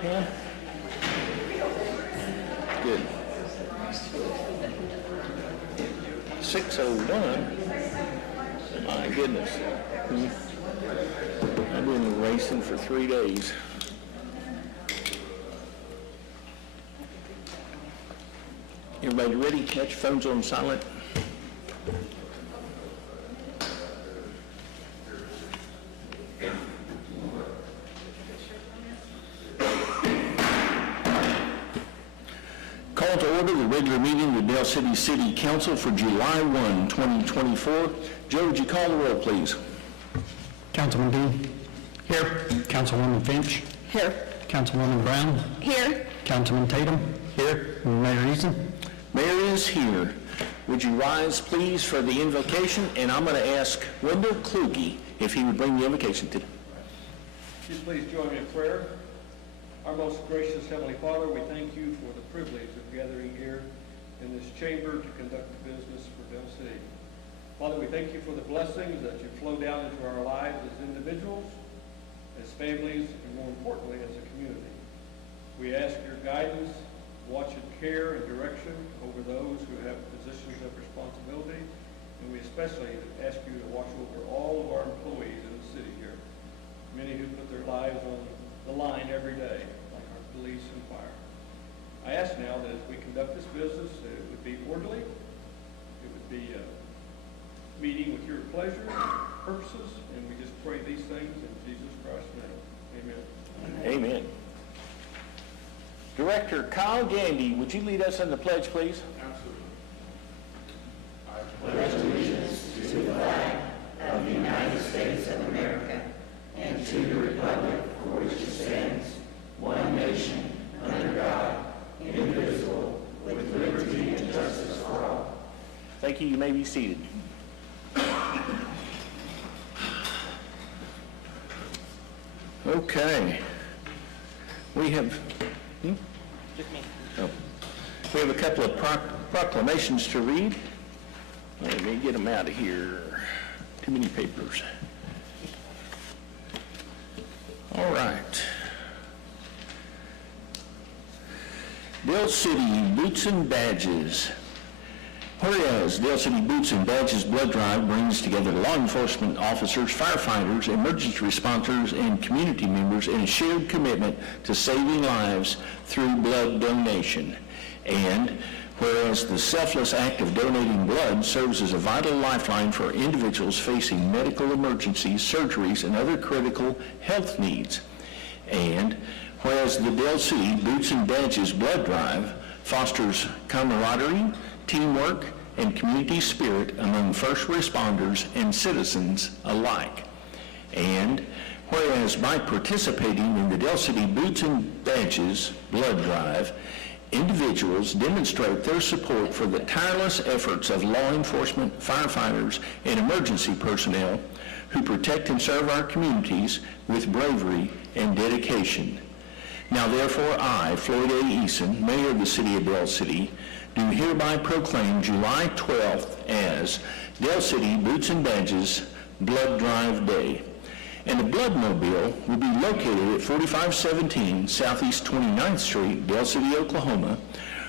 Pam? Good. 6:01. My goodness. I've been racing for 3 days. Everybody ready? Got your phones on silent? Call to order the regular meeting of the Dale City City Council for July 1, 2024. Joe, would you call the roll, please? Councilman Dean. Here. Councilwoman Finch. Here. Councilwoman Brown. Here. Councilman Tatum. Here. Mayor Eason. Mayor is here. Would you rise, please, for the invocation? And I'm going to ask Wendell Kluge if he would bring the invocation today. Would you please join me in prayer? Our most gracious Heavenly Father, we thank you for the privilege of gathering here in this chamber to conduct business for Dale City. Father, we thank you for the blessings that you flow down into our lives as individuals, as families, and more importantly, as a community. We ask your guidance, watch and care and direction over those who have positions of responsibility, and we especially ask you to watch over all of our employees in the city here, many who put their lives on the line every day, like our police and fire. I ask now that as we conduct this business, that it would be orderly, it would be a meeting with your pleasure, purposes, and we just pray these things in Jesus Christ's name. Amen. Amen. Director Kyle Gandy, would you lead us in the pledge, please? Absolutely. I pledge allegiance to the flag of the United States of America and to the republic for which it stands, one nation, under God, indivisible, with liberty and justice for all. Thank you. You may be seated. Okay. We have... Oh. We have a couple of proclamations to read. Let me get them out of here. Too many papers. All right. Dale City Boots and Badges. Whereas Dale City Boots and Badges Blood Drive brings together law enforcement officers, firefighters, emergency responders, and community members in a shared commitment to saving lives through blood donation. And whereas the selfless act of donating blood serves as a vital lifeline for individuals facing medical emergencies, surgeries, and other critical health needs. And whereas the Dale City Boots and Badges Blood Drive fosters camaraderie, teamwork, and community spirit among first responders and citizens alike. And whereas by participating in the Dale City Boots and Badges Blood Drive, individuals demonstrate their support for the tireless efforts of law enforcement, firefighters, and emergency personnel who protect and serve our communities with bravery and dedication. Now therefore I, Floyd A. Eason, Mayor of the City of Dale City, do hereby proclaim July 12th as Dale City Boots and Badges Blood Drive Day. And the Bloodmobile will be located at 4517 Southeast 29th Street, Dale City, Oklahoma,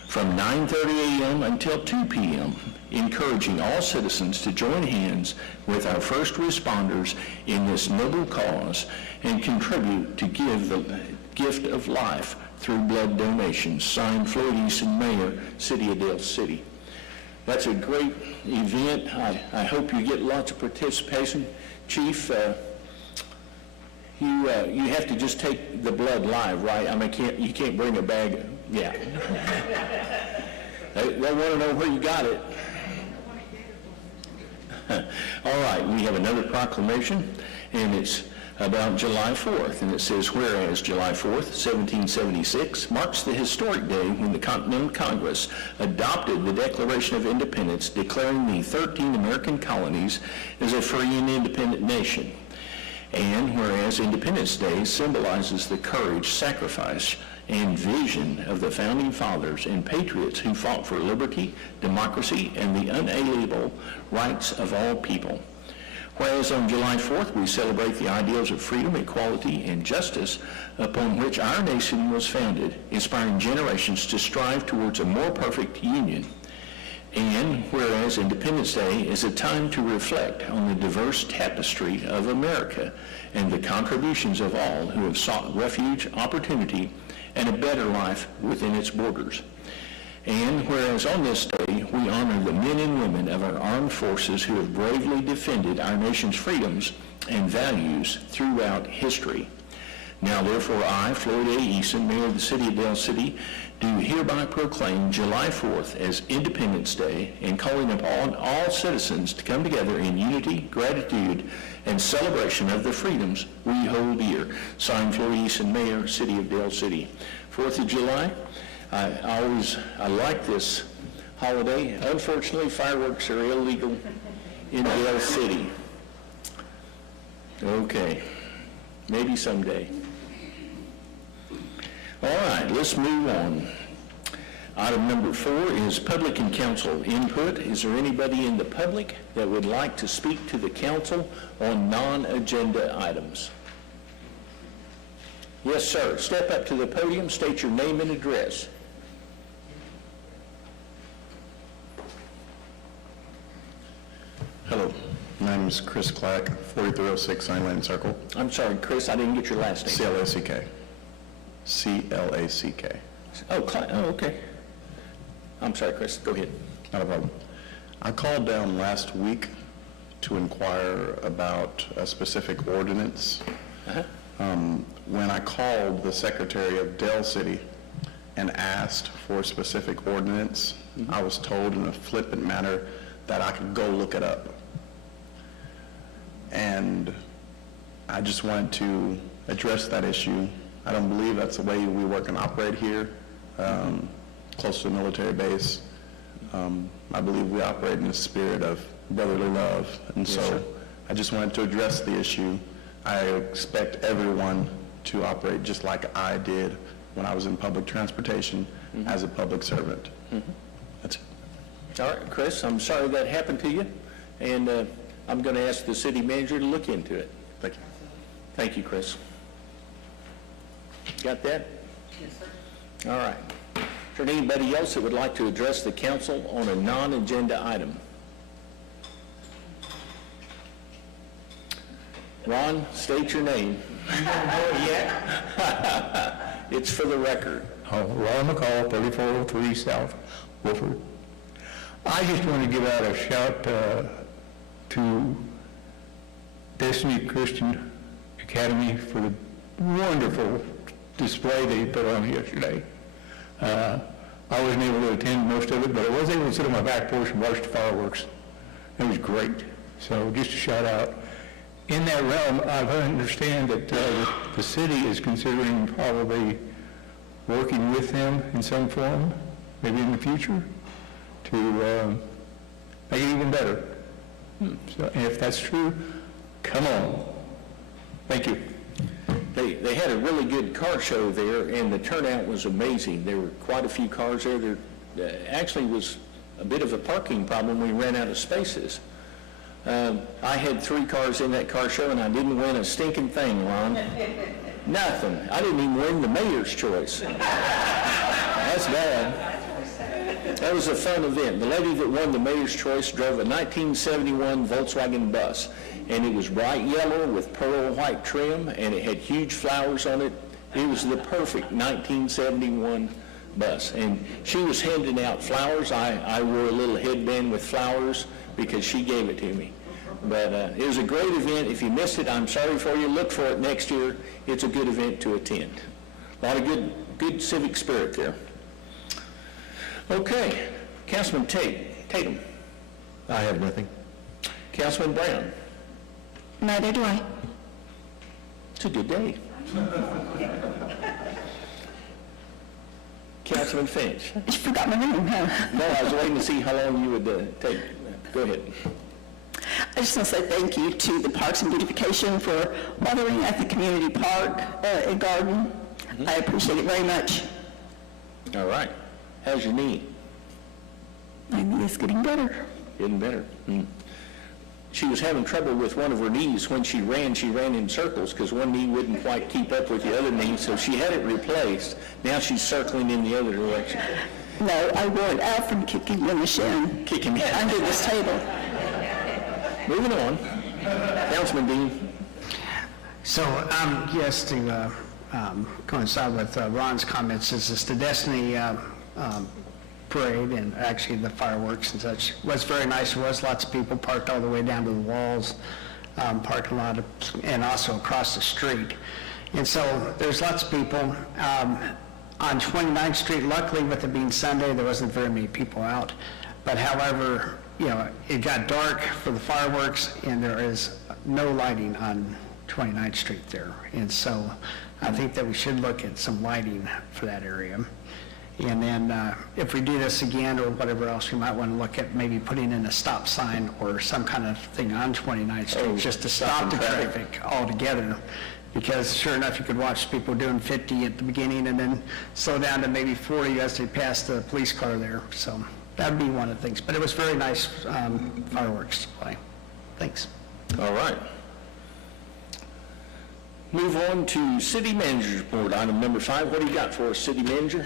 from 9:30 a.m. until 2 p.m., encouraging all citizens to join hands with our first responders in this noble cause and contribute to give the gift of life through blood donations. Signed, Floyd Eason, Mayor, City of Dale City. That's a great event. I hope you get lots of participation. Chief, you have to just take the blood live, right? I mean, you can't bring a bag. Yeah. They want to know where you got it. All right, we have another proclamation, and it's about July 4th, and it says, whereas July 4th, 1776, marks the historic day when the Continental Congress adopted the Declaration of Independence, declaring the 13 American colonies as a free and independent nation. And whereas Independence Day symbolizes the courage, sacrifice, and vision of the Founding Fathers and patriots who fought for liberty, democracy, and the unalienable rights of all people. Whereas on July 4th, we celebrate the ideals of freedom, equality, and justice upon which our nation was founded, inspiring generations to strive towards a more perfect union. And whereas Independence Day is a time to reflect on the diverse tapestry of America and the contributions of all who have sought refuge, opportunity, and a better life within its borders. And whereas on this day, we honor the men and women of our armed forces who have bravely defended our nation's freedoms and values throughout history. Now therefore I, Floyd A. Eason, Mayor of the City of Dale City, do hereby proclaim July 4th as Independence Day and calling upon all citizens to come together in unity, gratitude, and celebration of the freedoms we hold dear. Signed, Floyd Eason, Mayor, City of Dale City. 4th of July, I like this holiday. Unfortunately, fireworks are illegal in Dale City. Okay, maybe someday. All right, let's move on. Item number 4 is public and council input. Is there anybody in the public that would like to speak to the council on non-agenda items? Yes, sir. Step up to the podium, state your name and address. Hello. My name is Chris Clack, 4306 Signland Circle, I'm sorry, Chris, I didn't get your last name. C-L-A-C-K. C-L-A-C-K. Oh, okay. I'm sorry, Chris, go ahead. Not a problem. I called down last week to inquire about a specific ordinance. When I called the Secretary of Dale City and asked for a specific ordinance, I was told in a flippant manner that I could go look it up. And I just wanted to address that issue. I don't believe that's the way we work and operate here, close to a military base. I believe we operate in the spirit of brotherly love, and Yes, so sir. I just wanted to address the issue. I expect everyone to operate just like I did when I was in public transportation as a public servant. That's it. All right, Chris, I'm sorry that happened to you, and I'm going to ask the city manager to look into it. Thank you. Thank you, Chris. Got that? Yes, sir. All right. Is there anybody else that would like to address the council on a non-agenda item? Ron, state your name. It's for the record. Ron McCall, 3403 South Wolford. I just want to give out a shout to Destiny Christian Academy for the wonderful display they put on yesterday. I wasn't able to attend most of it, but I was able to sit on my back porch and watch the fireworks. It was great. So just a shout out. In that realm, I understand that the city is considering probably working with them in some form, maybe in the future, to make it even better. So if that's true, come on. Thank you. They had a really good car show there, and the turnout was amazing. There were quite a few cars there. There actually was a bit of a parking problem. We ran out of spaces. I had 3 cars in that car show, and I didn't win a stinking thing, Ron. Nothing. I didn't even win the mayor's choice. That's bad. That was a fun event. The lady that won the mayor's choice drove a 1971 Volkswagen bus, and it was bright yellow with pearl white trim, and it had huge flowers on it. It was the perfect 1971 bus, and she was handing out flowers. I wore a little headband with flowers because she gave it to me. But it was a great event. If you missed it, I'm sorry for you. Look for it next year. It's a good event to attend. A lot of good civic spirit there. Okay, Councilman Tatum. I have nothing. Councilman Brown. Neither do I. It's a good day. Councilman Finch. You forgot my name, huh? No, I was waiting to see how long you would take. Go ahead. I just want to say thank you to the Parks and Beautification for watering at the community park and garden. I appreciate it very much. All right. How's your knee? My knee is getting better. Getting better. she was having trouble with one of her knees. When she ran in circles because one knee wouldn't quite keep up with the other knee, so she had it replaced. Now she's circling in the other direction. No, I wore it out from kicking you in the shin Kicking me. under this table. Moving on. Councilman Dean. So, yes, to coincide with Ron's comments, is this the Destiny parade and actually the fireworks and such was very nice. There was lots of people parked all the way down to the walls, parking lot, and also across the street. And so there's lots of people. On 29th Street, luckily with it being Sunday, there wasn't very many people out. But however, you know, it got dark for the fireworks and there is no lighting on 29th Street there. And so I think that we should look at some lighting for that area. And then if we do this again or whatever else, we might want to look at maybe putting in a stop sign or some kind of thing on 29th Street just to stop the traffic altogether. Because sure enough, you could watch people doing 50 at the beginning and then slow down to maybe 40 as they pass the police car there. So that'd be one of the things. But it was very nice fireworks display. Thanks. All right. Move on to City Manager's Report, item number 5. What do you got for us, City Manager?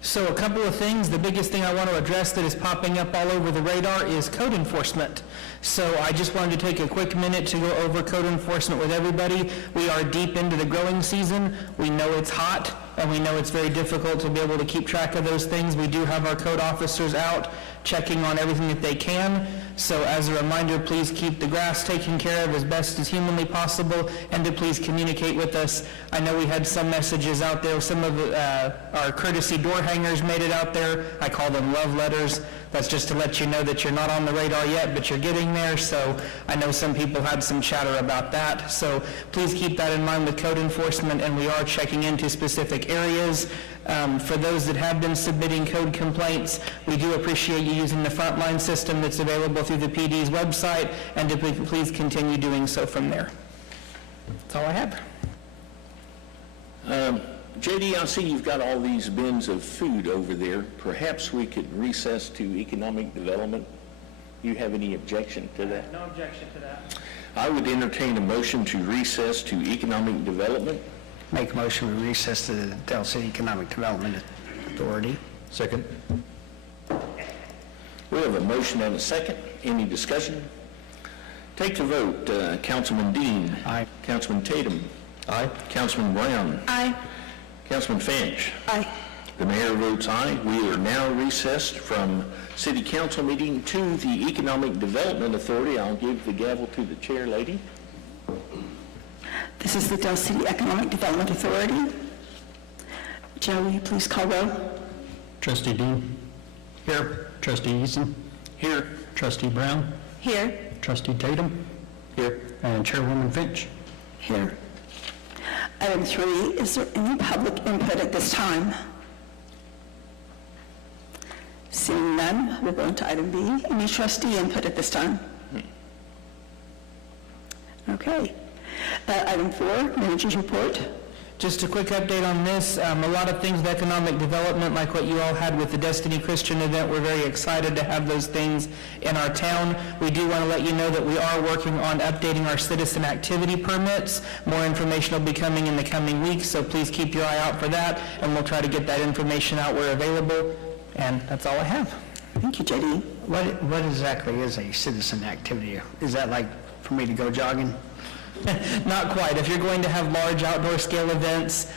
So a couple of things. The biggest thing I want to address that is popping up all over the radar is code enforcement. So I just wanted to take a quick minute to go over code enforcement with everybody. We are deep into the growing season. We know it's hot, and we know it's very difficult to be able to keep track of those things. We do have our code officers out checking on everything that they can. So as a reminder, please keep the grass taken care of as best as humanly possible, and to please communicate with us. I know we had some messages out there. Some of our courtesy door hangers made it out there. I call them love letters. That's just to let you know that you're not on the radar yet, but you're getting there. So I know some people had some chatter about that. So please keep that in mind with code enforcement, and we are checking into specific areas. For those that have been submitting code complaints, we do appreciate you using the Frontline system that's available through the PD's website, and to please continue doing so from there. That's all I have. JD, I see you've got all these bins of food over there. Perhaps we could recess to economic development. You have any objection to that? No objection to that. I would entertain a motion to recess to economic development. Make a motion to recess to the Del City Economic Development Authority. Second. We have a motion and a second. Any discussion? Take the vote. Councilman Dean. Aye. Councilman Tatum. Aye. Councilman Brown. Aye. Councilman Finch. Aye. The mayor votes aye. We are now recessed from city council meeting to the Economic Development Authority. I'll give the gavel to the chair lady. This is the Del City Economic Development Authority. Joe, will you please call roll? Trustee Dean. Here. Trustee Eason. Here. Trustee Brown. Here. Trustee Tatum. Here. And Chairwoman Finch. Here. Item 3, is there any public input at this time? Seeing none, we'll go into item B. Any trustee input at this time? Okay. Item 4, manager's report. Just a quick update on this. A lot of things with economic development, like what you all had with the Destiny Christian event. We're very excited to have those things in our town. We do want to let you know that we are working on updating our citizen activity permits. More information will be coming in the coming weeks, so please keep your eye out for that, and we'll try to get that information out where available. And that's all I have. Thank you, JD. What exactly is a citizen activity? Is that like for me to go jogging? Not quite. If you're going to have large outdoor scale events,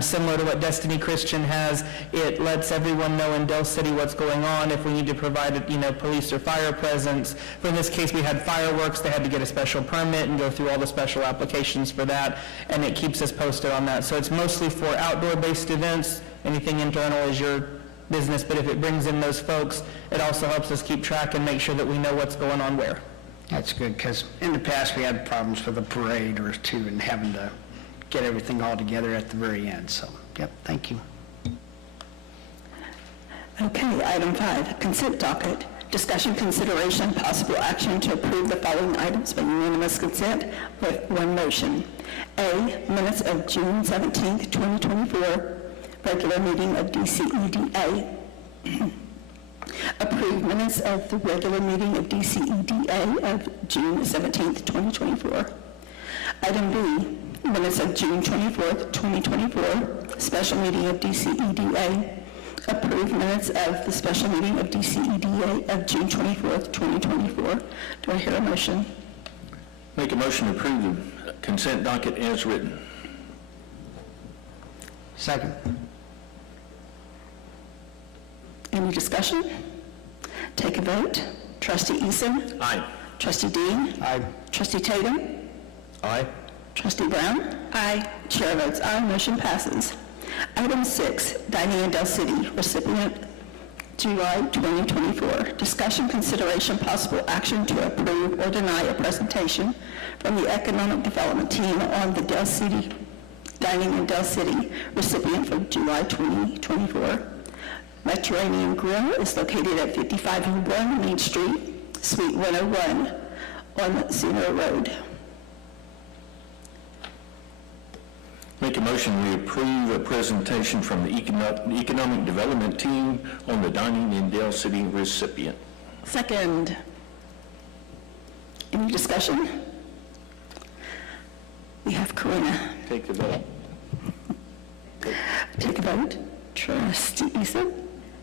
similar to what Destiny Christian has, it lets everyone know in Del City what's going on. If we need to provide, police or fire presence. For in this case, we had fireworks. They had to get a special permit and go through all the special applications for that, and it keeps us posted on that. So it's mostly for outdoor-based events. Anything internal is your business, but if it brings in those folks, it also helps us keep track and make sure that we know what's going on where. That's good, because in the past, we had problems with a parade or two and having to get everything all together at the very end. So, yep, thank you. Okay, item 5, consent docket. Discussion, consideration, possible action to approve the following items by unanimous consent with one motion. A, minutes of June 17th, 2024, regular meeting of DCEDA. Approve minutes of the regular meeting of DCEDA of June 17th, 2024. Item B, minutes of June 24th, 2024, special meeting of DCEDA. Approve minutes of the special meeting of DCEDA of June 24th, 2024. Do I hear a motion? Make a motion to approve the consent docket as written. Second. Any discussion? Take a vote. Trustee Eason? Aye. Trustee Dean? Aye. Trustee Tatum? Aye. Trustee Brown? Aye. Chair votes aye, motion passes. Item 6, Diane Del City, recipient July 2024. Discussion, consideration, possible action to approve or deny a presentation from the Economic Development Team on the Del City, Dining in Del City, recipient from July 2024. Mediterranean Grill is located at 5501 Main Street, Suite 101 on Zeno Road. Make a motion we approve a presentation from the Economic Development Team on the Dining in Dale City recipient. Second. Any discussion? We have Corina. Take the vote. Take a vote. Trustee Eason?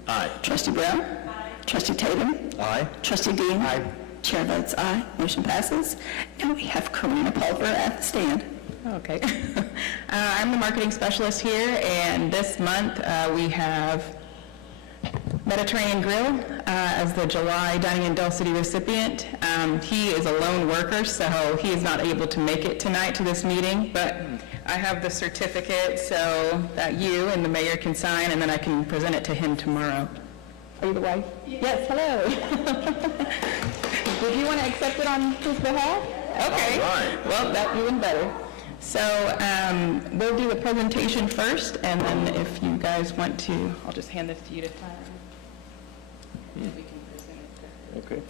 Aye. Trustee Brown? Aye. Trustee Tatum? Aye. Trustee Dean? Aye. Chair votes aye. Motion passes. And we have Corina Pulver at the stand. Okay. I'm the marketing specialist here, and this month we have Mediterranean Grill as the July Dining in Del City recipient. He is a lone worker, so he is not able to make it tonight to this meeting, but I have the certificate so that you and the mayor can sign, and then I can present it to him tomorrow. Are you the wife? Yes, hello. Would you want to accept it on his behalf? Okay. All right. Well, that's even better. So we'll do the presentation first, and then if you guys want to, I'll just hand this to you to sign. We can present it. Okay.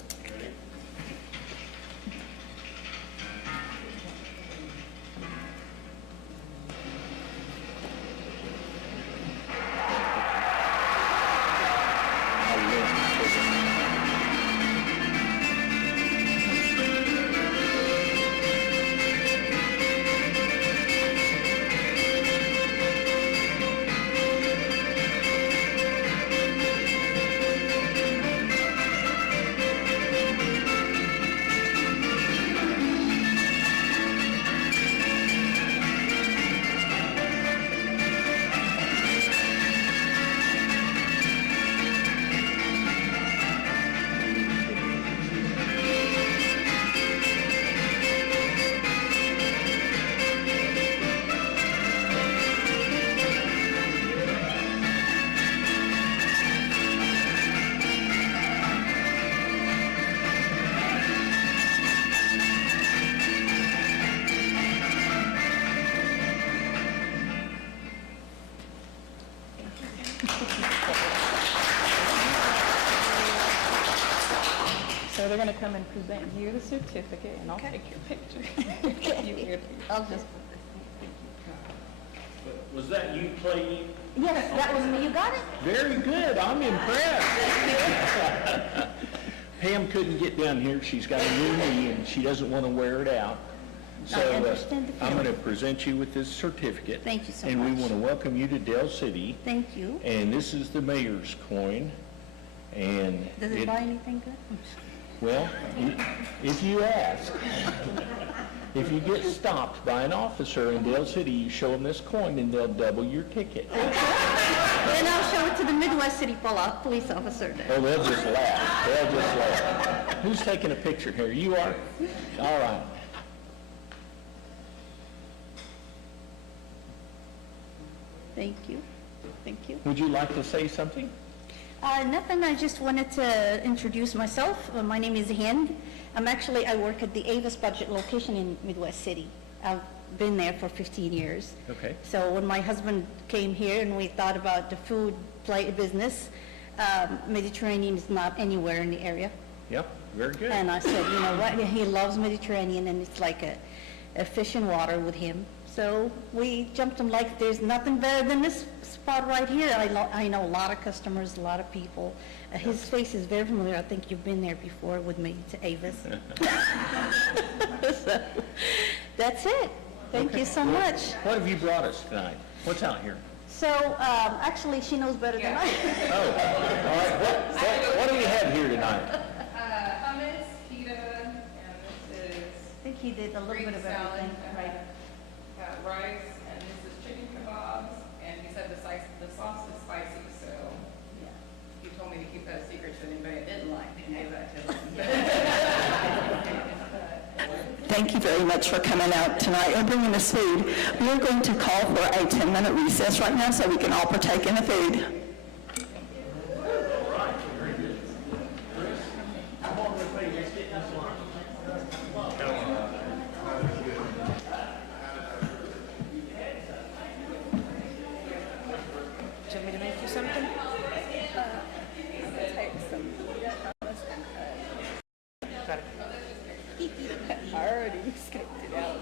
So they're going to come and present you the certificate, and I'll take your picture. I'll just put this. Was that you playing? Yes, that was me. You got it? Very good. I'm impressed. Pam couldn't get down here. She's got a new knee and she doesn't want to wear it out. So I understand the I'm feeling. going to present you with this certificate. Thank you so And we much. want to welcome you to Dale City. Thank you. And this is the mayor's coin. And Does it buy anything good? well, if you ask. If you get stopped by an officer in Dale City, you show them this coin and they'll double your ticket. Then I'll show it to the Midwest City police officer. Oh, they'll just laugh. They'll just laugh. Who's taking a picture here? You are? All right. Thank you. Thank you. Would you like to say something? Nothing, I just wanted to introduce myself. My name is Hind. I work at the Avis Budget location in Midwest City. I've been there for 15 years. Okay. So when my husband came here and we thought about the food business, Mediterranean is not anywhere in the area. Yep, very good. And I said, you know what, he loves Mediterranean and it's like a fish and water with him. So we jumped him like there's nothing better than this spot right here. I know a lot of customers, a lot of people. His face is very familiar. I think you've been there before with me to Avis. So, that's it. Thank you so much. What have you brought us tonight? What's out here? So, actually, she knows better than I do. Oh, all right. What do we have here tonight? Hummus, pita, and this is I think he did a little bit of Greek salad, everything, right? rice, and this is chicken kebabs, and he said the sauce is spicy, so he told me to keep that a secret so anybody that didn't like didn't give that to him. Thank you very much for coming out tonight and bringing us food. We are going to call for a 10-minute recess right now so we can all partake in the food. Do you want me to make you something? I already scoped it out.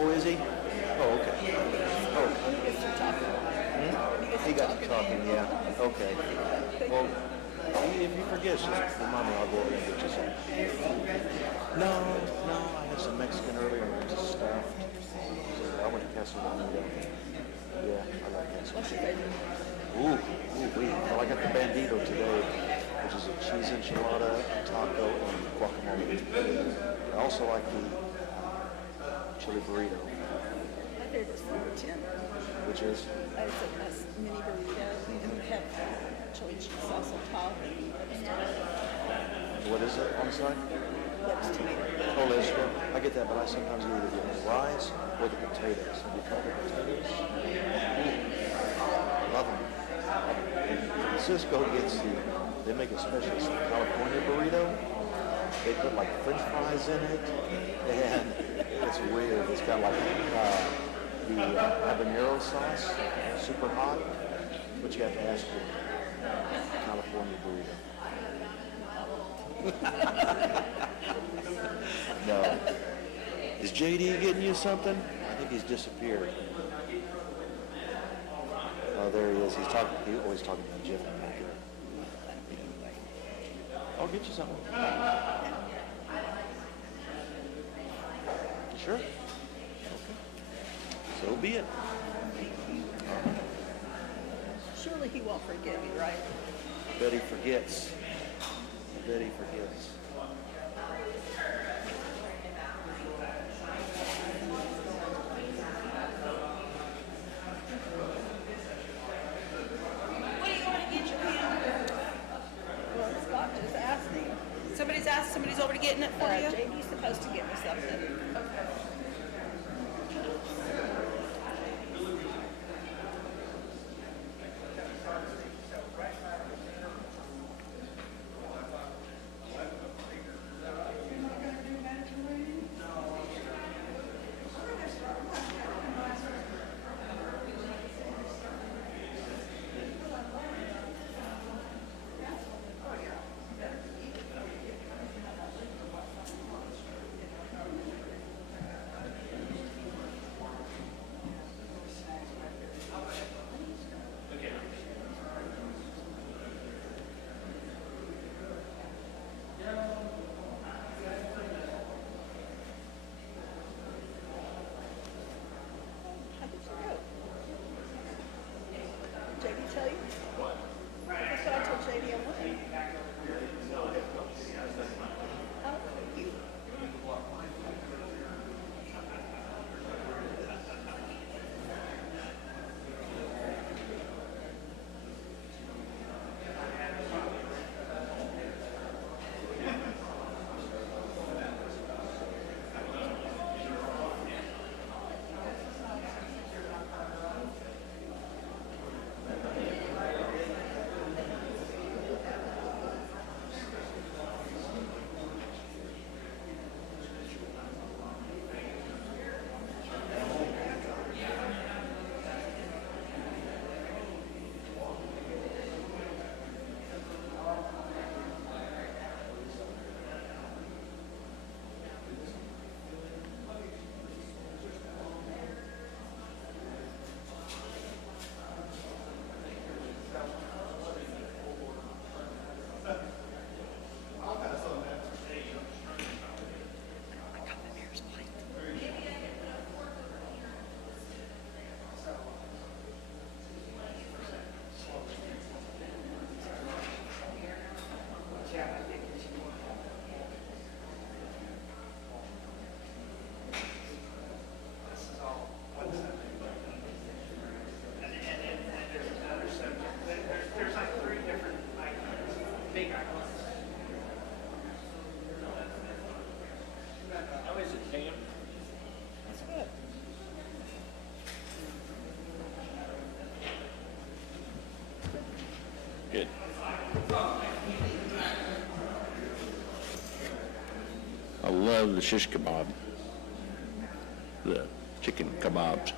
Oh, is he? Oh, okay. Oh. He got to talking, yeah. Okay. Well, if you forget, just remind me, I'll go over and get you some. No, I had some Mexican earlier and just stuff. I went to Casa Bonita. Yeah, I like Casa Bonita. Ooh, wait. Well, I got the Bandito today, which is a cheese enchilada, a taco, and guacamole. I also like the chili burrito. My favorite's number 10. Which is? It's a mini burrito, and we have chili cheese sauce on top, and What is it on the side? lettuce tomato. Oh, lettuce. I get that, but I sometimes either get the rice or the potatoes. Have you tried the potatoes? Ooh, love them. Cisco gets they make a special California burrito. They put like French fries in it, and it's weird. It's got like the habanero sauce, super hot, but you have to ask for California burrito. No. Is JD getting you something? I think he's disappeared. Oh, there he is. He's always talking about Jiffy Maker. I'll get you something. You sure? Okay. So be it. Surely he won't forget me, right? Bet he forgets. I bet he forgets. Well, Scott just asked me. Somebody's already getting it for you? JD's supposed to get me something. the shish kebab, the chicken kebabs.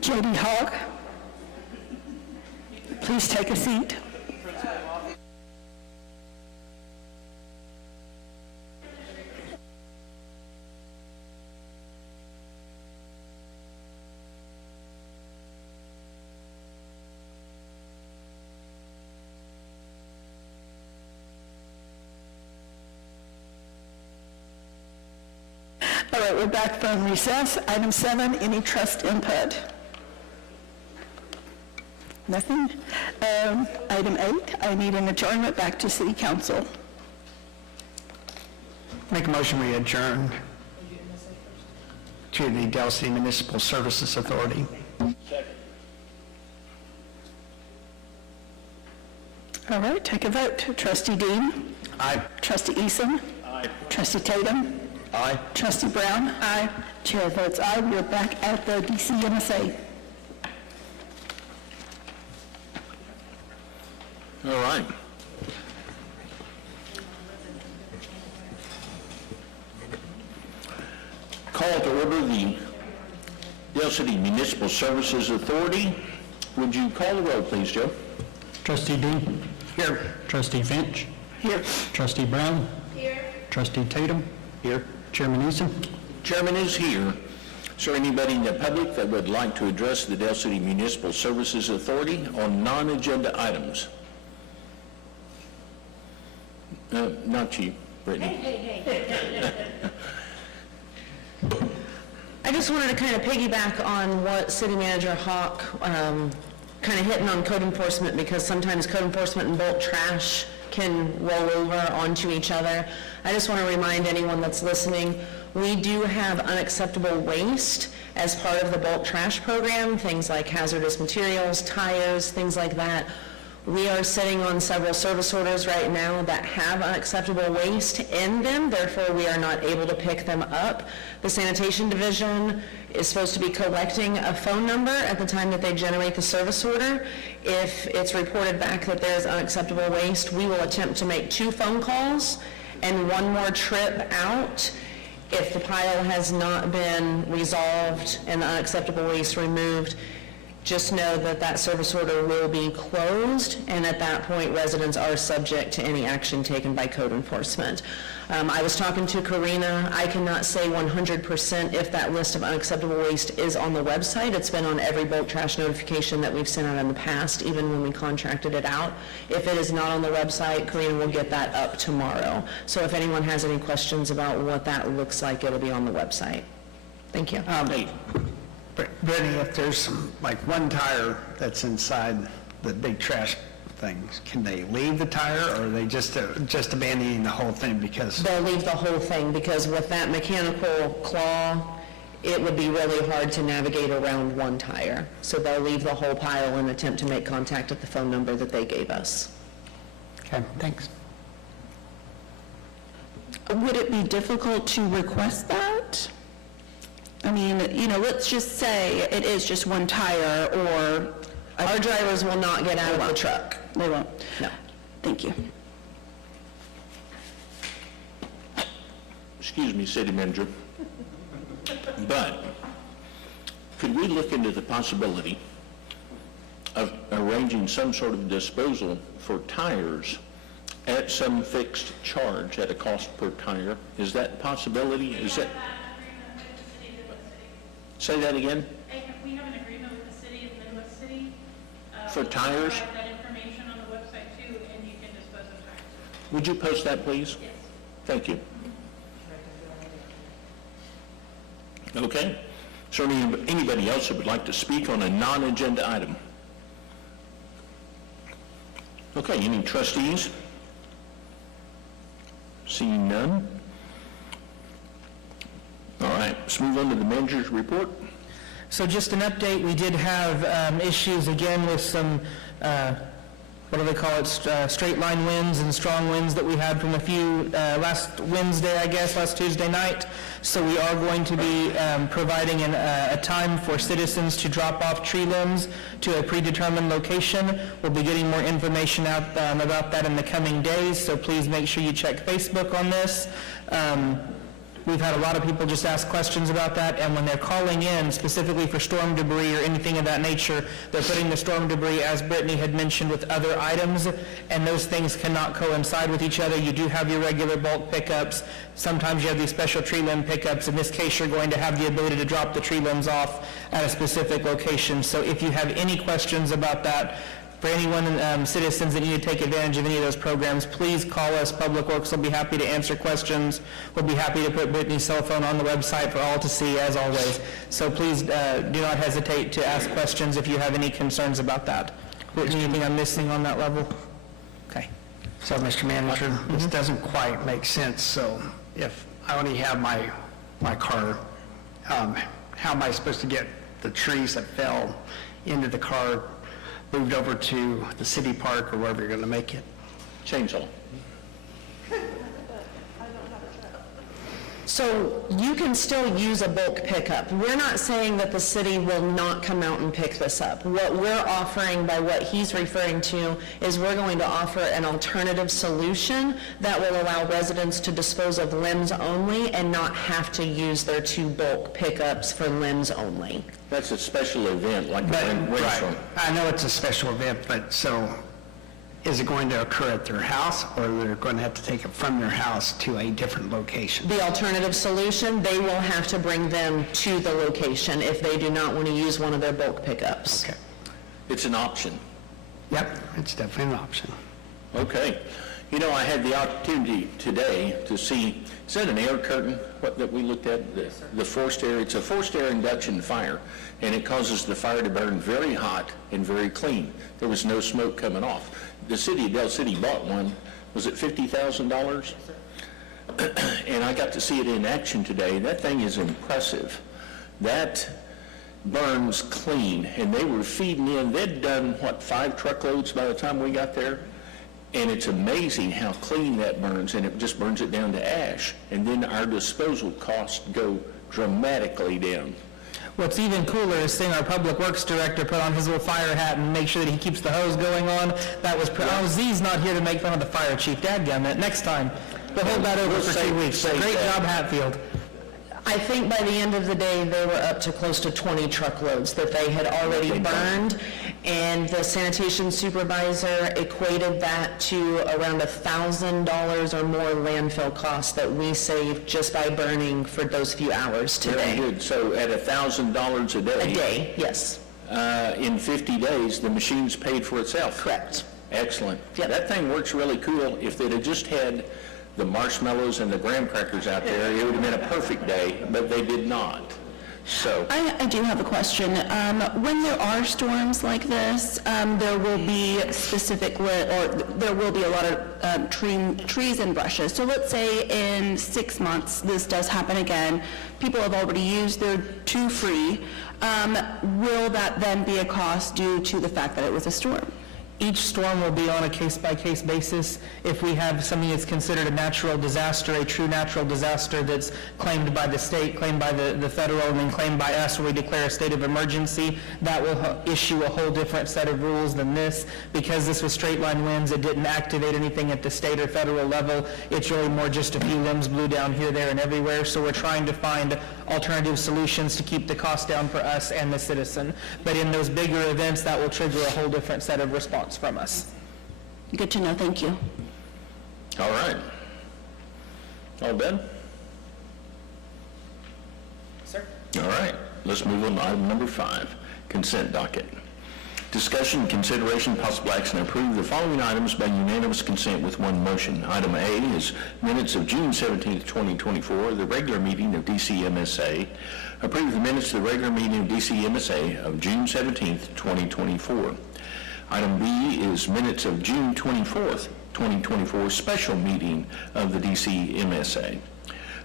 J.D. Hogg, please take a seat. All right, we're back from recess. Item 7, any trust input? Nothing. Item 8, I need an adjournment back to City Council. Make a motion, we adjourn to the Del City Municipal Services Authority. All right, take a vote. Trustee Dean? Aye. Trustee Eason? Aye. Trustee Tatum? Aye. Trustee Brown? Aye. Chair votes aye. We are back at the DCMSA. All right. Call to order the Dale City Municipal Services Authority. Would you call the roll, please, Joe? Trustee Dean? Here. Trustee Finch? Here. Trustee Brown? Here. Trustee Tatum? Here. Chairman Eason? Chairman is here. Is there anybody in the public that would like to address the Dale City Municipal Services Authority on non-agenda items? Not you, Brittany. I just wanted to kind of piggyback on what City Manager Hawk kind of hitting on code enforcement, because sometimes code enforcement and bulk trash can roll over onto each other. I just want to remind anyone that's listening, we do have unacceptable waste as part of the bulk trash program, things like hazardous materials, tires, things like that. We are sitting on several service orders right now that have unacceptable waste in them, therefore we are not able to pick them up. The sanitation division is supposed to be collecting a phone number at the time that they generate the service order. If it's reported back that there's unacceptable waste, we will attempt to make 2 phone calls and 1 more trip out. If the pile has not been resolved and the unacceptable waste removed, just know that that service order will be closed, and at that point, residents are subject to any action taken by code enforcement. I was talking to Karina. I cannot say 100% if that list of unacceptable waste is on the website. It's been on every bulk trash notification that we've sent out in the past, even when we contracted it out. If it is not on the website, Karina will get that up tomorrow. So if anyone has any questions about what that looks like, it'll be on the website. Thank you. Brittany, if there's like 1 tire that's inside the big trash things, can they leave the tire, or are they just abandoning the whole thing because? They'll leave the whole thing, because with that mechanical claw, it would be really hard to navigate around 1 tire. So they'll leave the whole pile and attempt to make contact at the phone number that they gave us. Okay, thanks. Would it be difficult to request that? I mean, let's just say it is just 1 tire, or... Our drivers will not get out of the truck. They won't? No. Thank you. Excuse me, City Manager. But could we look into the possibility of arranging some sort of disposal for tires at some fixed charge at a cost per tire? Is that a possibility? Is that? Say that again? We have an agreement with the city of Midwest City. For tires? Provide that information on the website too, and you can dispose of tires. Would you post that, please? Yes. Thank you. Okay. So anybody else that would like to speak on a non-agenda item? Okay, any trustees? Seeing none? All right, let's move on to the manager's report. So just an update, we did have issues again with some, what do they call it, straight line winds and strong winds that we had from a few, last Wednesday, I guess, last Tuesday night. So we are going to be providing a time for citizens to drop off tree limbs to a predetermined location. We'll be getting more information out about that in the coming days, so please make sure you check Facebook on this. We've had a lot of people just ask questions about that, and when they're calling in specifically for storm debris or anything of that nature, they're putting the storm debris, as Brittany had mentioned, with other items, and those things cannot coincide with each other. You do have your regular bulk pickups. Sometimes you have these special tree limb pickups. In this case, you're going to have the ability to drop the tree limbs off at a specific location. So if you have any questions about that, for anyone, citizens that need to take advantage of any of those programs, please call us. Public Works will be happy to answer questions. We'll be happy to put Brittany's cell phone on the website for all to see, as always. So please do not hesitate to ask questions if you have any concerns about that. Brittany, anything I'm missing on that level? Okay. So, Mr. Manager, this doesn't quite make sense. So if I only have my car, how am I supposed to get the trees that fell into the car moved over to the city park or wherever you're going to make it? Chainsaw. So you can still use a bulk pickup. We're not saying that the city will not come out and pick this up. What we're offering by what he's referring to is we're going to offer an alternative solution that will allow residents to dispose of limbs only and not have to use their 2 bulk pickups for limbs only. That's a special event, like But, a right, rainstorm. I know it's a special event, but so is it going to occur at their house, or they're going to have to take it from their house to a different location? The alternative solution, they will have to bring them to the location if they do not want to use one of their bulk pickups. Okay. It's an option. Yep, it's definitely an option. Okay. You know, I had the opportunity today to see, is that an air curtain, that we looked at? The forced air, it's a forced air induction fire, and it causes the fire to burn very hot and very clean. There was no smoke coming off. The city of Del City bought one, was it $50,000? And I got to see it in action today. That thing is impressive. That burns clean, and they were feeding in, they'd done, 5 truckloads by the time we got there? And it's amazing how clean that burns, and it just burns it down to ash. And then our disposal costs go dramatically down. What's even cooler is seeing our Public Works Director put on his little fire hat and make sure that he keeps the hose going on. That was, Z's not here to make fun of the fire chief. Dadgummit, next time. We'll hold that over for 2 weeks. Great job, Hatfield. I think by the end of the day, they were up to close to 20 truckloads that they had already burned, and the sanitation supervisor equated that to around $1,000 or more landfill costs that we saved just by burning for those few hours Very today. good. So at $1,000 a day. A day, yes, In 50 days, the machine's paid for itself. correct. Excellent. Yep. That thing works really cool. If they'd have just had the marshmallows and the graham crackers out there, it would have been a perfect day, but they did not. So, I do have a question. When there are storms like this, there will be there will be a lot of trees and brushes. So let's say in 6 months, this does happen again, people have already used their 2 free. Will that then be a cost due to the fact that it was a storm? Each storm will be on a case-by-case basis. If we have something that's considered a natural disaster, a true natural disaster that's claimed by the state, claimed by the federal, and then claimed by us, where we declare a state of emergency, that will issue a whole different set of rules than this. Because this was straight-line winds, it didn't activate anything at the state or federal level. It's really more just a few limbs blew down here, there, and everywhere. So we're trying to find alternative solutions to keep the cost down for us and the citizen. But in those bigger events, that will trigger a whole different set of response from us. Good to know, thank you. all right. All done? Sir? All right. Let's move on to item number 5, consent docket. Discussion, consideration, possible action to approve the following items by unanimous consent with one motion. Item A is minutes of June 17th, 2024, the regular meeting of DCMSA. Approve the minutes of the regular meeting of DCMSA of June 17th, 2024. Item B is minutes of June 24th, 2024, special meeting of the DCMSA.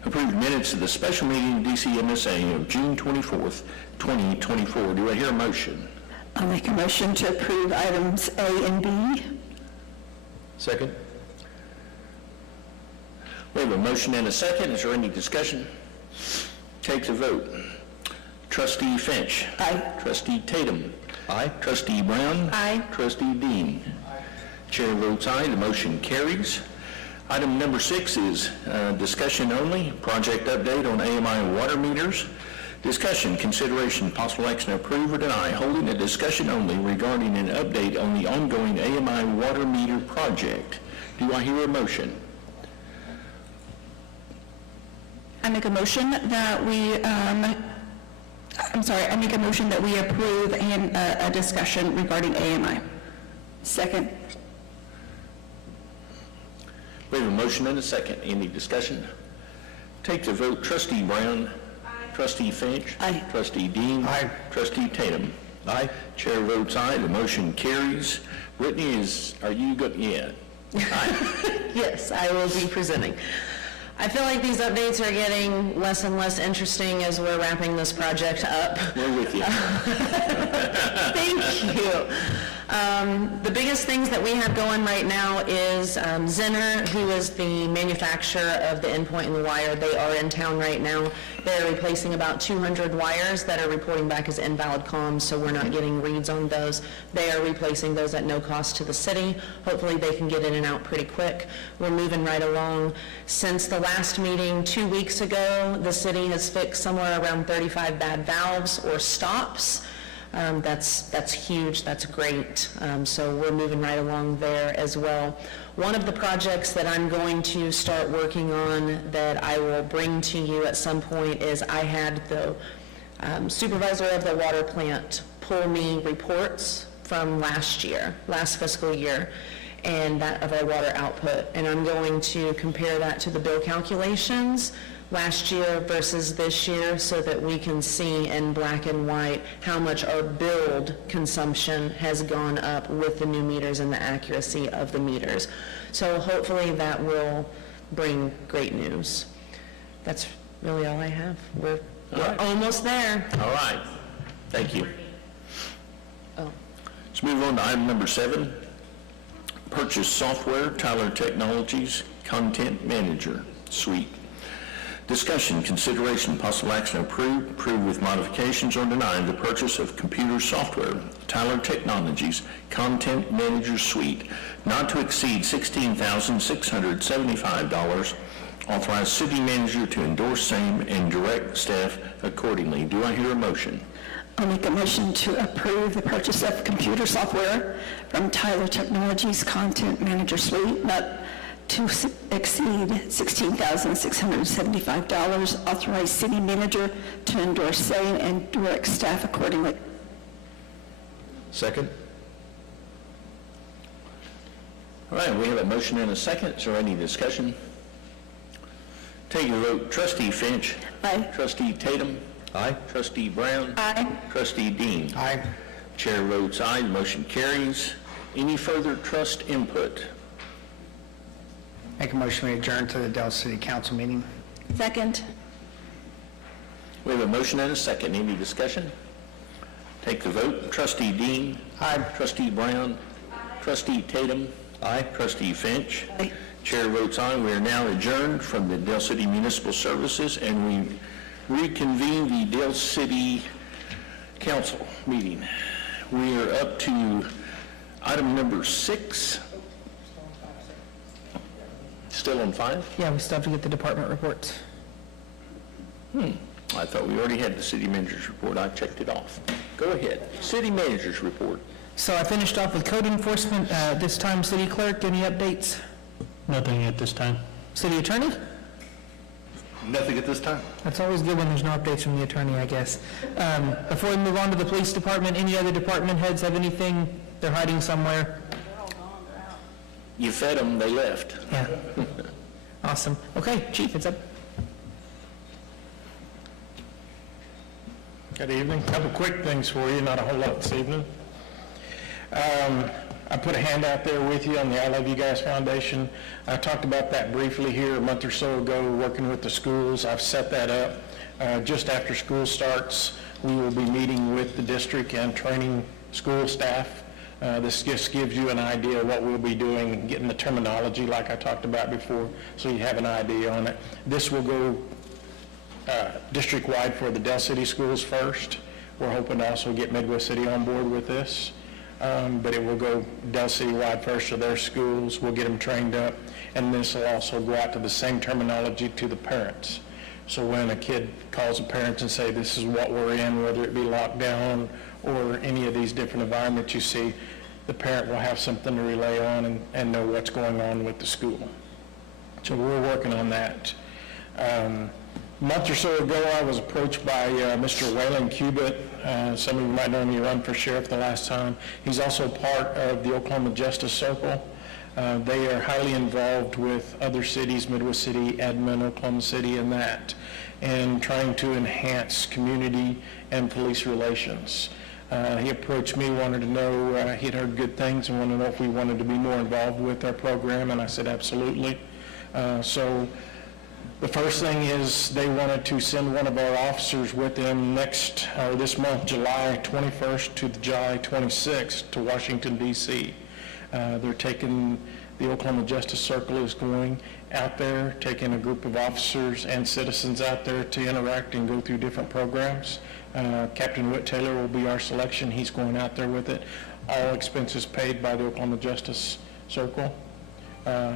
Approved minutes of the special meeting of DCMSA of June 24th, 2024. Do I hear a motion? I'll make a motion to approve items A and B. Second? We have a motion and a second. Is there any discussion? Take the vote. Trustee Finch. Aye. Trustee Tatum. Aye. Trustee Brown. Aye. Trustee Dean. Chair votes aye. The motion carries. Item number 6 is discussion only, project update on AMI water meters. Discussion, consideration, possible action to approve or deny holding a discussion only regarding an update on the ongoing AMI water meter project. Do I hear a motion? I make a motion that we, I make a motion that we approve a discussion regarding AMI. Second. We have a motion and a second. Any discussion? Take the vote. Trustee Brown. Trustee Finch. Aye. Trustee Dean. Aye. Trustee Tatum. Aye. Chair votes aye. The motion carries. Whitney, are you good? Yeah. Aye. Yes, I will be presenting. I feel like these updates are getting less and less interesting as we're wrapping this project up. We're with you. Thank you. The biggest things that we have going right now is Zinner, who is the manufacturer of the endpoint and the wire. They are in town right now. They're replacing about 200 wires that are reporting back as invalid comms, so we're not getting reads on those. They are replacing those at no cost to the city. Hopefully they can get in and out pretty quick. We're moving right along. Since the last meeting 2 weeks ago, the city has fixed somewhere around 35 bad valves or stops. That's huge, that's great. So we're moving right along there as well. One of the projects that I'm going to start working on that I will bring to you at some point is I had the supervisor of the water plant pull me reports from last fiscal year, and that of our water output. And I'm going to compare that to the bill calculations last year versus this year so that we can see in black and white how much our billed consumption has gone up with the new meters and the accuracy of the meters. So hopefully that will bring great news. That's really all I have. We're almost there. All right, thank you. Oh. Let's move on to item number 7. Purchase software, Tyler Technologies, Content Manager Suite. Discussion, consideration, possible action, approve with modifications or deny the purchase of computer software, Tyler Technologies, Content Manager Suite, not to exceed $16,675. Authorize city manager to endorse same and direct staff accordingly. Do I hear a motion? I'll make a motion to approve the purchase of computer software from Tyler Technologies Content Manager Suite, not to exceed $16,675. Authorize city manager to endorse same and direct staff accordingly. Second? All right, we have a motion and a second. Is there any discussion? Take your vote. Trustee Finch. Aye. Trustee Tatum. Aye. Trustee Brown. Aye. Trustee Dean. Aye. Chair votes aye. The motion carries. Any further trust input? Make a motion to adjourn to the Dell City Council meeting. Second. We have a motion and a second. Any discussion? Take the vote. Trustee Dean. Aye. Trustee Brown. Trustee Tatum. Aye. Trustee Finch. Aye. Chair votes aye. We are now adjourned from the Dell City Municipal Services, and we reconvene the Dell City Council meeting. We are up to item number 6. Still on 5? Yeah, we still have to get the department reports. I thought we already had the city manager's report. I checked it off. Go ahead. City manager's report. So I finished off with code enforcement. This time, city clerk, any updates? Nothing at this time. City attorney? Nothing at this time. That's always good when there's no updates from the attorney, I guess. Before we move on to the police department, any other department heads have anything they're hiding somewhere? You fed them, they left. Yeah. Awesome. Okay, Chief, it's up. Good evening. Couple quick things for you, not a whole lot this evening. I put a handout there with you on the I Love You Guys Foundation. I talked about that briefly here a month or so ago, working with the schools. I've set that up. Just after school starts, we will be meeting with the district and training school staff. This just gives you an idea of what we'll be doing, getting the terminology like I talked about before, so you have an idea on it. This will go district-wide for the Dell City schools first. We're hoping to also get Midwest City on board with this, but it will go Dell City-wide first to their schools. We'll get them trained up, and this will also go out to the same terminology to the parents. So when a kid calls the parents and say, this is what we're in, whether it be lockdown or any of these different environments you see, the parent will have something to relay on and know what's going on with the school. So we're working on that. A month or so ago, I was approached by Mr. Waylon Cubitt. Some of you might know him, he ran for sheriff the last time. He's also part of the Oklahoma Justice Circle. They are highly involved with other cities, Midwest City, Edmond, Oklahoma City, and that, and trying to enhance community and police relations. He approached me, wanted to know, he'd heard good things and wanted to know if we wanted to be more involved with our program, and I said absolutely. So The first thing is they wanted to send one of our officers with them this month, July 21st to July 26th to Washington DC. They're taking, the Oklahoma Justice Circle is going out there, taking a group of officers and citizens out there to interact and go through different programs. Captain Whit Taylor will be our selection. He's going out there with it. All expenses paid by the Oklahoma Justice Circle.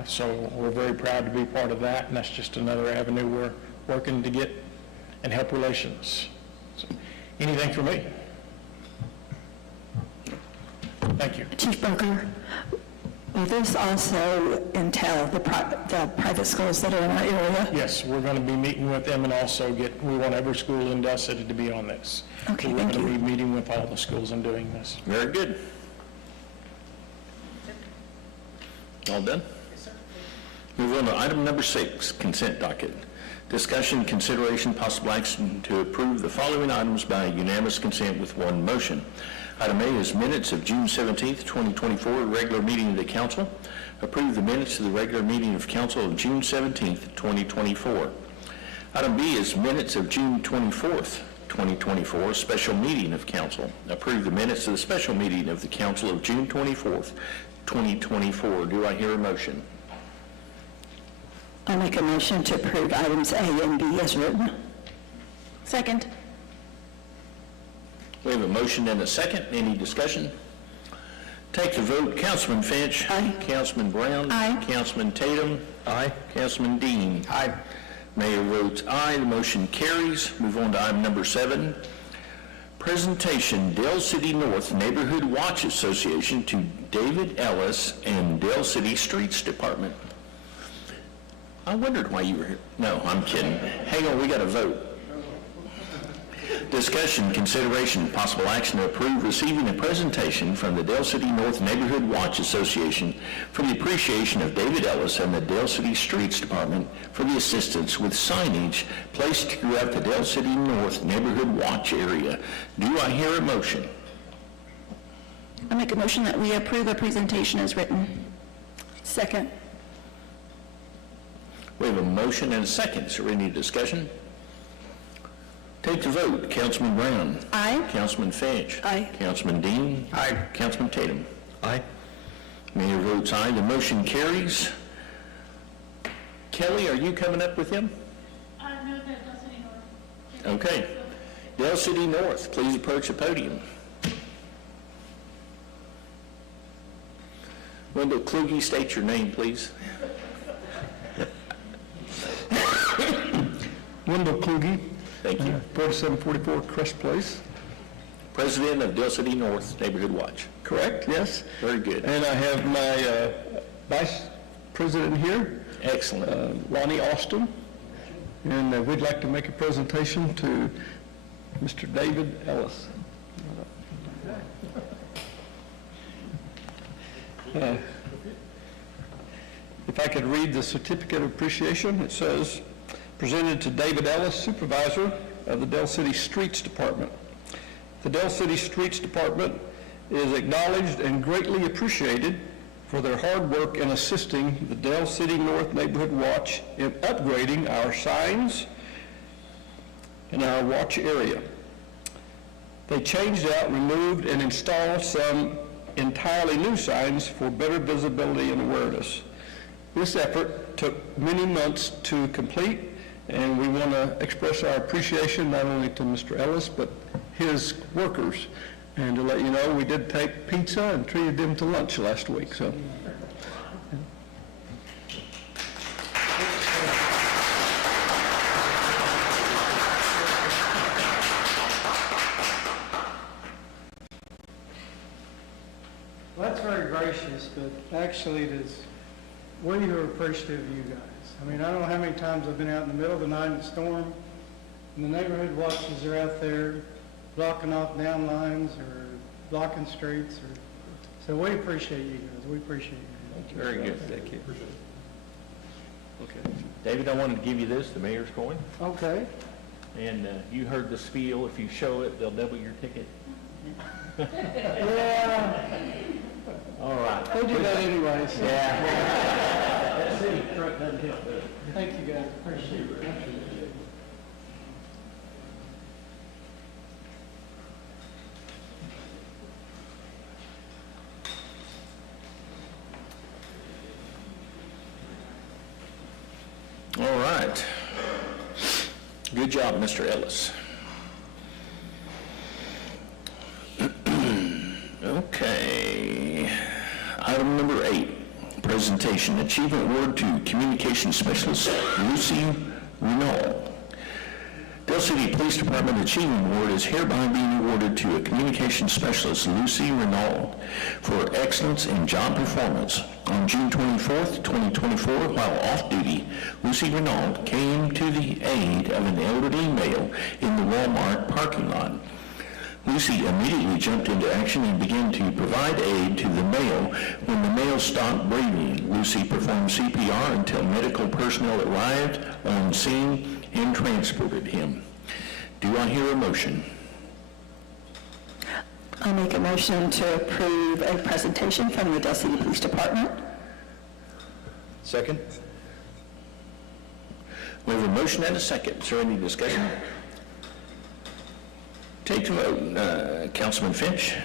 So we're very proud to be part of that, and that's just another avenue we're working to get and help relations. So, anything for me? Thank you. Chief Burger, will this also entail the private schools that are in our area? Yes, we're going to be meeting with them and also we want every school in Del City to be on this. Okay, So thank we're going you. to be meeting with all the schools and doing this. Very good. All done? Move on to item number 6, consent docket. Discussion, consideration, possible action to approve the following items by unanimous consent with one motion. Item A is minutes of June 17th, 2024, regular meeting of the council. Approve the minutes of the regular meeting of council of June 17th, 2024. Item B is minutes of June 24th, 2024, special meeting of council. Approve the minutes of the special meeting of the council of June 24th, 2024. Do I hear a motion? I make a motion to approve items A and B as written. Second. We have a motion and a second. Any discussion? Take the vote. Councilman Finch. Aye. Councilman Brown. Aye. Councilman Tatum. Aye. Councilman Dean. Aye. Mayor votes aye. The motion carries. Move on to item number 7. Presentation, Del City North Neighborhood Watch Association to David Ellis and Del City Streets Department. I wondered why you were here. No, I'm kidding. Hang on, we got to vote. Discussion, consideration, possible action to approve receiving a presentation from the Del City North Neighborhood Watch Association for the appreciation of David Ellis and the Del City Streets Department for the assistance with signage placed throughout the Del City North Neighborhood Watch area. Do I hear a motion? I make a motion that we approve a presentation as written. Second. We have a motion and a second. Is there any discussion? Take the vote. Councilman Brown. Aye. Councilman Finch. Aye. Councilman Dean. Aye. Councilman Tatum. Aye. Mayor votes aye. The motion carries. Kelly, are you coming up with him? No, that doesn't anymore. Okay. Del City North, please approach the podium. Wendell Kluge, state your name, please. Wendell Kluge, Thank you. 4744 Crest Place. President of Del City North Neighborhood Watch. Correct, yes. Very good. And I have my vice president here, Excellent. Lonnie Austin, and we'd like to make a presentation to Mr. David Ellis. If I could read the certificate of appreciation, it says, presented to David Ellis, supervisor of the Del City Streets Department. The Del City Streets Department is acknowledged and greatly appreciated for their hard work in assisting the Del City North Neighborhood Watch in upgrading our signs in our watch area. They changed out, removed, and installed some entirely new signs for better visibility and awareness. This effort took many months to complete, and we want to express our appreciation not only to Mr. Ellis, but his workers. And to let you know, we did take pizza and treated them to lunch last week, so. Well, that's very gracious, but actually it is, we are appreciative of you guys. I mean, I don't know how many times I've been out in the middle of the night in a storm, and the neighborhood watches are out there blocking off down lines or blocking streets, or, so we appreciate you guys, we appreciate you. Very good. Thank you. Okay. David, I wanted to give you this, the mayor's coin, Okay. and you heard the spiel. If you show it, they'll double your ticket. Yeah, All right. they do that anyways. Yeah. That city truck doesn't hit the Thank you, guys, appreciate it. Thank you. All right. Good job, Mr. Ellis. Okay. Item number 8, presentation, Achievement Award to Communication Specialist Lucy Renault. Dale City Police Department Achievement Award is hereby being awarded to a communication specialist, Lucy Renault, for excellence in job performance. On June 24th, 2024, while off-duty, Lucy Renault came to the aid of an elderly male in the Walmart parking lot. Lucy immediately jumped into action and began to provide aid to the male. When the male stopped breathing, Lucy performed CPR until medical personnel arrived on scene and transported him. Do I hear a motion? I'll make a motion to approve a presentation from the Dale City Police Department. Second? We have a motion and a second. Is there any discussion? Take the vote. Councilman Finch?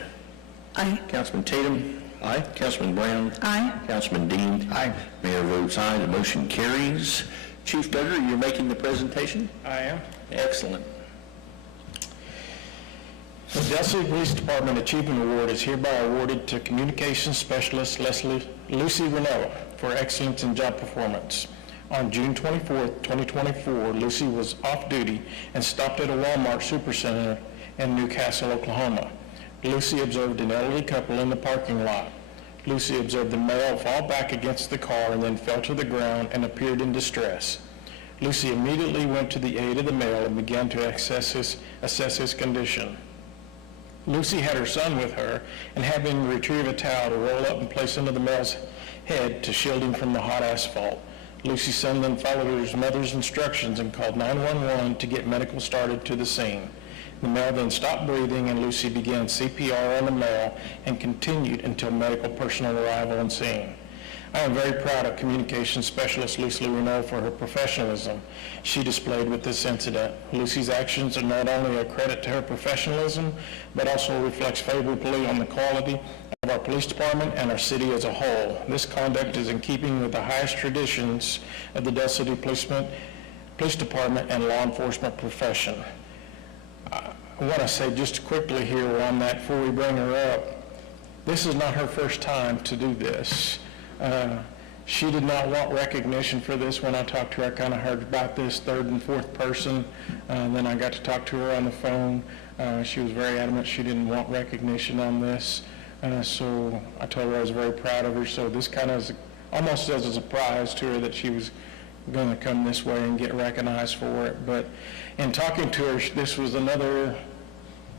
Aye. Councilman Tatum? Aye. Councilman Brown? Aye. Councilman Dean? Aye. Mayor votes aye. The motion carries. Chief Duggar, you're making the presentation? I am. Excellent. The Dale City Police Department Achievement Award is hereby awarded to Communications Specialist Lucy Renault for excellence in job performance. On June 24th, 2024, Lucy was off-duty and stopped at a Walmart Supercenter in Newcastle, Oklahoma. Lucy observed an elderly couple in the parking lot. Lucy observed the male fall back against the car and then fell to the ground and appeared in distress. Lucy immediately went to the aid of the male and began to assess his condition. Lucy had her son with her and had him retrieve a towel to roll up and place under the male's head to shield him from the hot asphalt. Lucy's son then followed her mother's instructions and called 911 to get medical started to the scene. The male then stopped breathing and Lucy began CPR on the male and continued until medical personnel arrival on scene. I am very proud of Communications Specialist Lucy Renault for her professionalism she displayed with this incident. Lucy's actions are not only a credit to her professionalism, but also reflects favorably on the quality of our police department and our city as a whole. This conduct is in keeping with the highest traditions of the Dale City Police Department and law enforcement profession. I want to say just quickly here on that before we bring her up, this is not her first time to do this. She did not want recognition for this. When I talked to her, I kind of heard about this third and fourth person. Then I got to talk to her on the phone. She was very adamant she didn't want recognition on this. So I told her I was very proud of her. So this kind of is almost as a surprise to her that she was going to come this way and get recognized for it. But in talking to her, this was another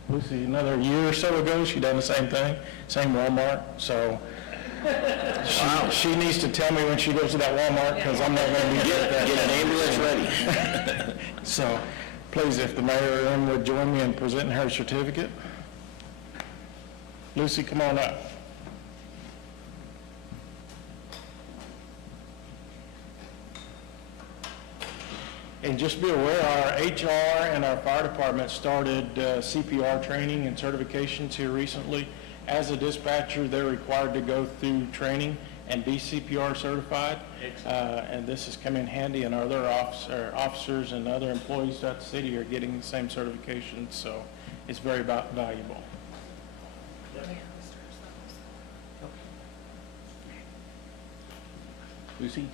year or so ago. She done the same thing, same Walmart. So she needs to tell me when she goes to that Walmart because I'm not going to be there. Get an ambulance ready. So please, if the mayor and would join me in presenting her certificate. Lucy, come on up. And just be aware, our HR and our fire department started CPR training and certifications here recently. As a dispatcher, they're required to go through training and be CPR certified. And this has come in handy, and our other officers and other employees throughout the city are getting the same certification, so it's very valuable. Lucy,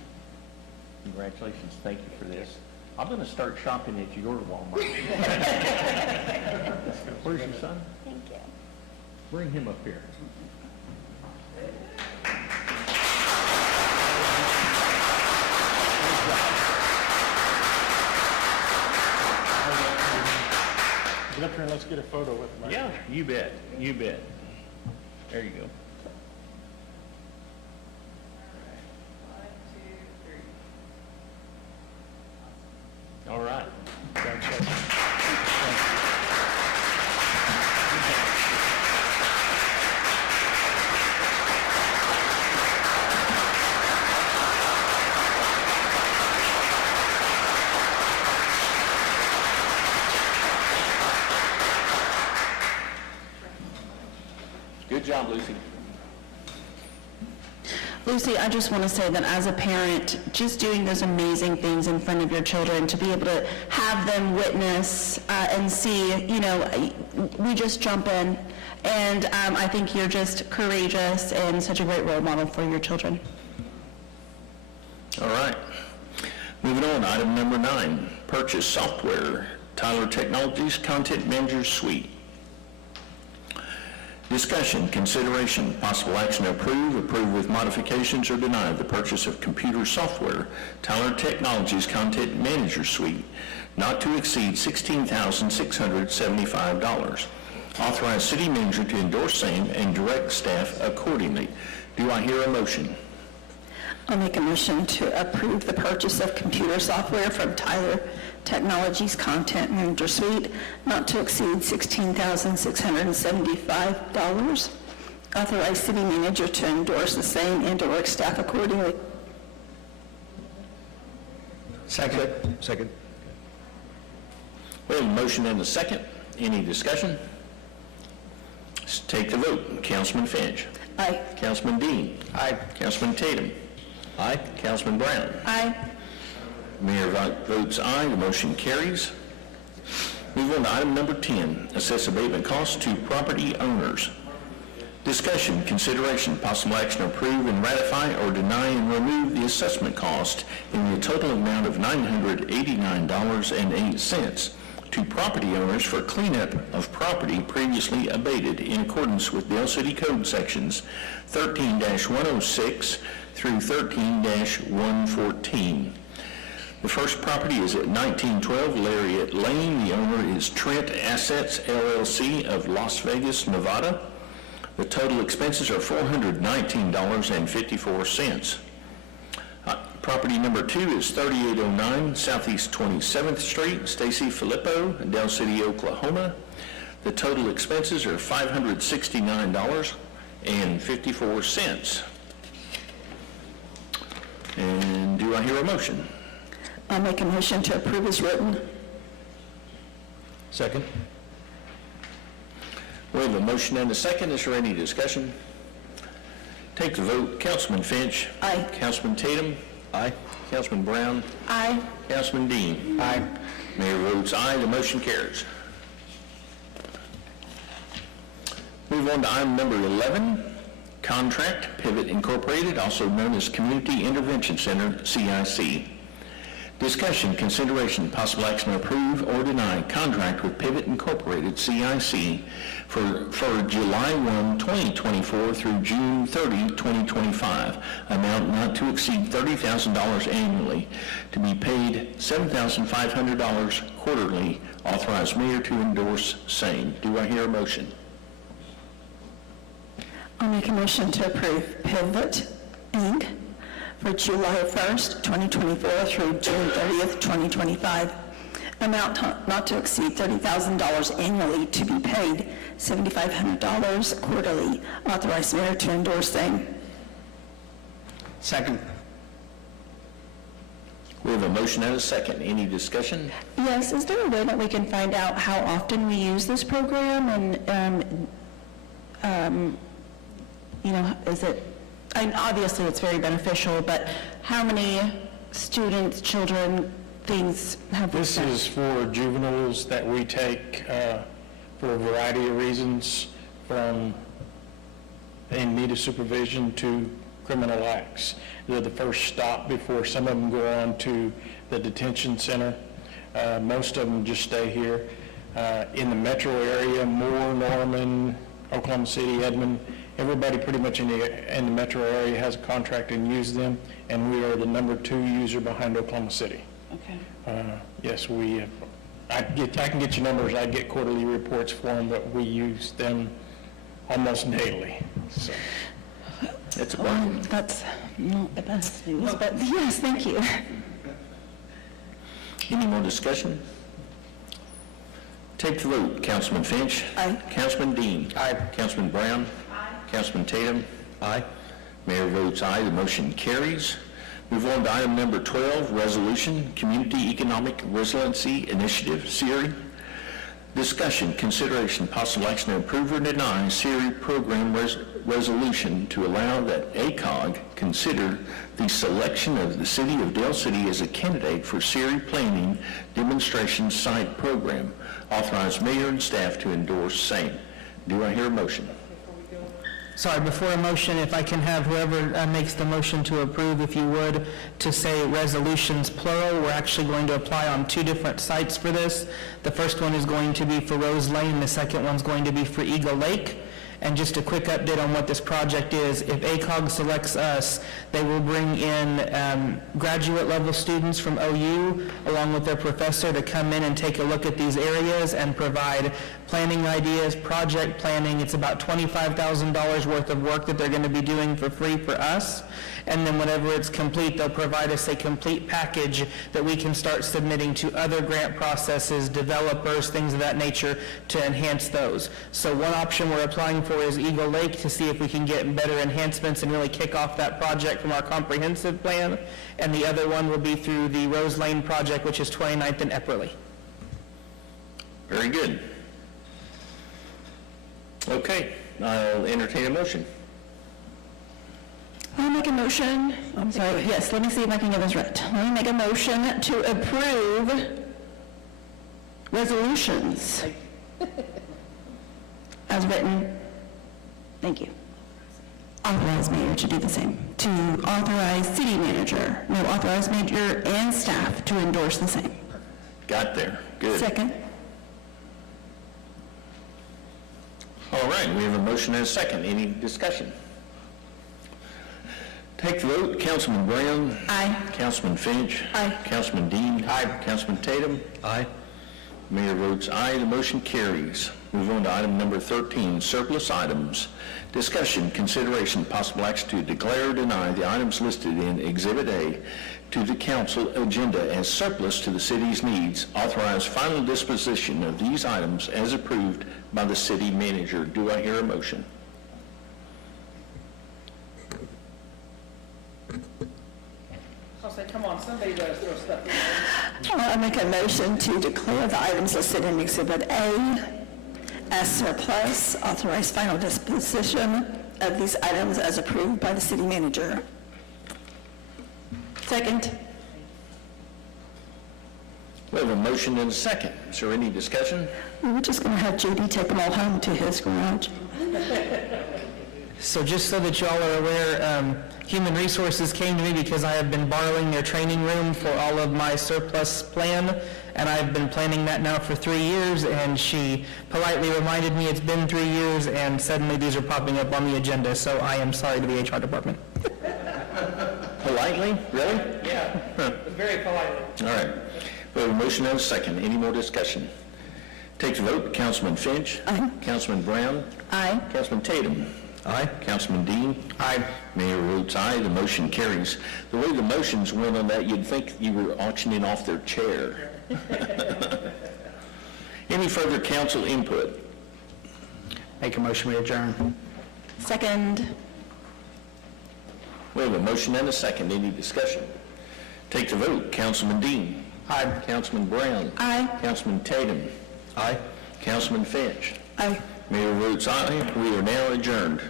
congratulations. Thank you for this. I'm going to start shopping at your Walmart. Where's your son? Thank you. Bring him up here. Get up here and let's get a photo with him. Yeah, you bet. You bet. There you go. All right. Good job, Lucy. Lucy, I just want to say that as a parent, just doing those amazing things in front of your children, to be able to have them witness and see, we just jump in. And I think you're just courageous and such a great role model for your children. All right. Moving on, item number 9, purchase software, Tyler Technologies Content Manager Suite. Discussion, consideration, possible action to approve with modifications, or deny the purchase of computer software, Tyler Technologies Content Manager Suite, not to exceed $16,675. Authorize city manager to endorse same and direct staff accordingly. Do I hear a motion? I'll make a motion to approve the purchase of computer software from Tyler Technologies Content Manager Suite, not to exceed $16,675. Authorize city manager to endorse the same and direct staff accordingly. Second. We have a motion and a second. Any discussion? Let's take the vote. Councilman Finch. Aye. Councilman Dean. Aye. Councilman Tatum. Aye. Councilman Brown. Aye. Mayor votes aye, the motion carries. Move on to item number 10, assess abatement costs to property owners. Discussion, consideration, possible action to approve and ratify or deny and remove the assessment cost in the total amount of $989.08 to property owners for cleanup of property previously abated in accordance with Dale City Code sections 13-106 through 13-114. The first property is at 1912 Lariat Lane. The owner is Trent Assets LLC of Las Vegas, Nevada. The total expenses are $419.54. Property number 2 is 3809 Southeast 27th Street, Stacy Filippo, Del City, Oklahoma. The total expenses are $569.54. And do I hear a motion? I'll make a motion to approve as written. Second. We have a motion and a second. Is there any discussion? Take the vote. Councilman Finch. Aye. Councilman Tatum. Aye. Councilman Brown. Aye. Councilman Dean. Aye. Mayor votes aye. The motion carries. Move on to item number 11, contract Pivot Incorporated, also known as Community Intervention Center, CIC. Discussion, consideration, possible action to approve or deny contract with Pivot Incorporated, CIC, for July 1, 2024 through June 30, 2025, amount not to exceed $30,000 annually, to be paid $7,500 quarterly. Authorize mayor to endorse same. Do I hear a motion? I'll make a motion to approve Pivot, Inc. for July 1st, 2024 through June 30th, 2025. Amount not to exceed $30,000 annually, to be paid $7,500 quarterly. Authorize mayor to endorse same. Second. We have a motion and a second. Any discussion? Yes, is there a way that we can find out how often we use this program, and, is it, and obviously it's very beneficial, but how many students, children, things have we This sent? is for juveniles that we take for a variety of reasons, from in need of supervision to criminal acts. They're the first stop before some of them go on to the detention center. Most of them just stay here. In the metro area, Moore, Norman, Oklahoma City, Edmond, everybody pretty much in the metro area has a contract and uses them, and we are the number 2 user behind Oklahoma City. Okay. Yes, I can get you numbers, I get quarterly reports for them, but we use them almost daily, so. It's a bargain. That's not the best news, but yes, thank you. Any more discussion? Take the vote. Councilman Finch. Aye. Councilman Dean. Aye. Councilman Brown. Aye. Councilman Tatum. Aye. Mayor votes aye. The motion carries. Move on to item number 12, resolution, Community Economic Resiliency Initiative, CERI. Discussion, consideration, possible action to approve or deny SERI program resolution to allow that ACOG consider the selection of the city of Dale City as a candidate for SERI planning demonstration site program. Authorize mayor and staff to endorse same. Do I hear a motion? Sorry, before a motion, if I can have whoever makes the motion to approve, if you would, to say resolutions plural. We're actually going to apply on 2 different sites for this. The first one is going to be for Rose Lane, the second one's going to be for Eagle Lake. And just a quick update on what this project is. If ACOG selects us, they will bring in graduate level students from OU along with their professor to come in and take a look at these areas and provide planning ideas, project planning. It's about $25,000 worth of work that they're going to be doing for free for us. And then whenever it's complete, they'll provide us a complete package that we can start submitting to other grant processes, developers, things of that nature to enhance those. So one option we're applying for is Eagle Lake to see if we can get better enhancements and really kick off that project from our comprehensive plan. And the other one will be through the Rose Lane project, which is 29th and Epperly. Very good. Okay, I'll entertain a motion. I'll make a motion, I'm sorry, yes, let me see if I can get this right. Let me make a motion to approve resolutions as written. Thank you. Authorize mayor to do the same. To authorize city manager, no, authorize mayor and staff to endorse the same. Got there. Good. Second. All right, we have a motion and a second. Any discussion? Take the vote. Councilman Brown? Aye. Councilman Finch? Aye. Councilman Dean? Aye. Councilman Tatum? Aye. Mayor votes aye. The motion carries. Move on to item number 13, surplus items. Discussion, consideration, possible action to declare or deny the items listed in Exhibit A to the council agenda as surplus to the city's needs. Authorize final disposition of these items as approved by the city manager. Do I hear a motion? I'll say, come on, somebody does throw stuff in. I make a motion to declare the items listed in Exhibit A as surplus, authorize final disposition of these items as approved by the city manager. Second. We have a motion and a second. Is there any discussion? We're just going to have JD take them all home to his garage. So just so that y'all are aware, Human Resources came to me because I have been borrowing their training room for all of my surplus plan, and I've been planning that now for 3 years, and she politely reminded me it's been 3 years, and suddenly these are popping up on the agenda, so I am sorry to the HR department. Politely? Really? Yeah, very politely. All right. We have a motion and a second. Any more discussion? Take the vote. Councilman Finch? Aye. Councilman Brown? Aye. Councilman Tatum? Aye. Councilman Dean? Aye. Mayor votes aye. The motion carries. The way the motions went on that, you'd think you were auctioning off their chair. Any further council input? Make a motion, we adjourn. Second. We have a motion and a second. Any discussion? Take the vote. Councilman Dean? Aye. Councilman Brown? Aye. Councilman Tatum? Aye. Councilman Finch? Aye. Mayor votes aye. We are now adjourned.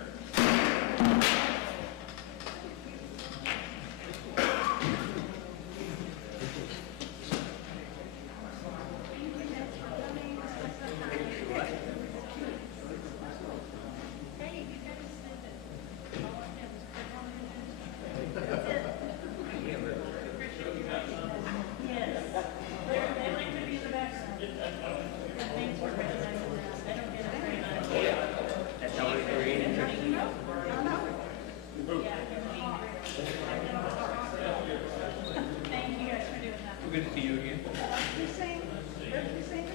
Good to see you again. Same.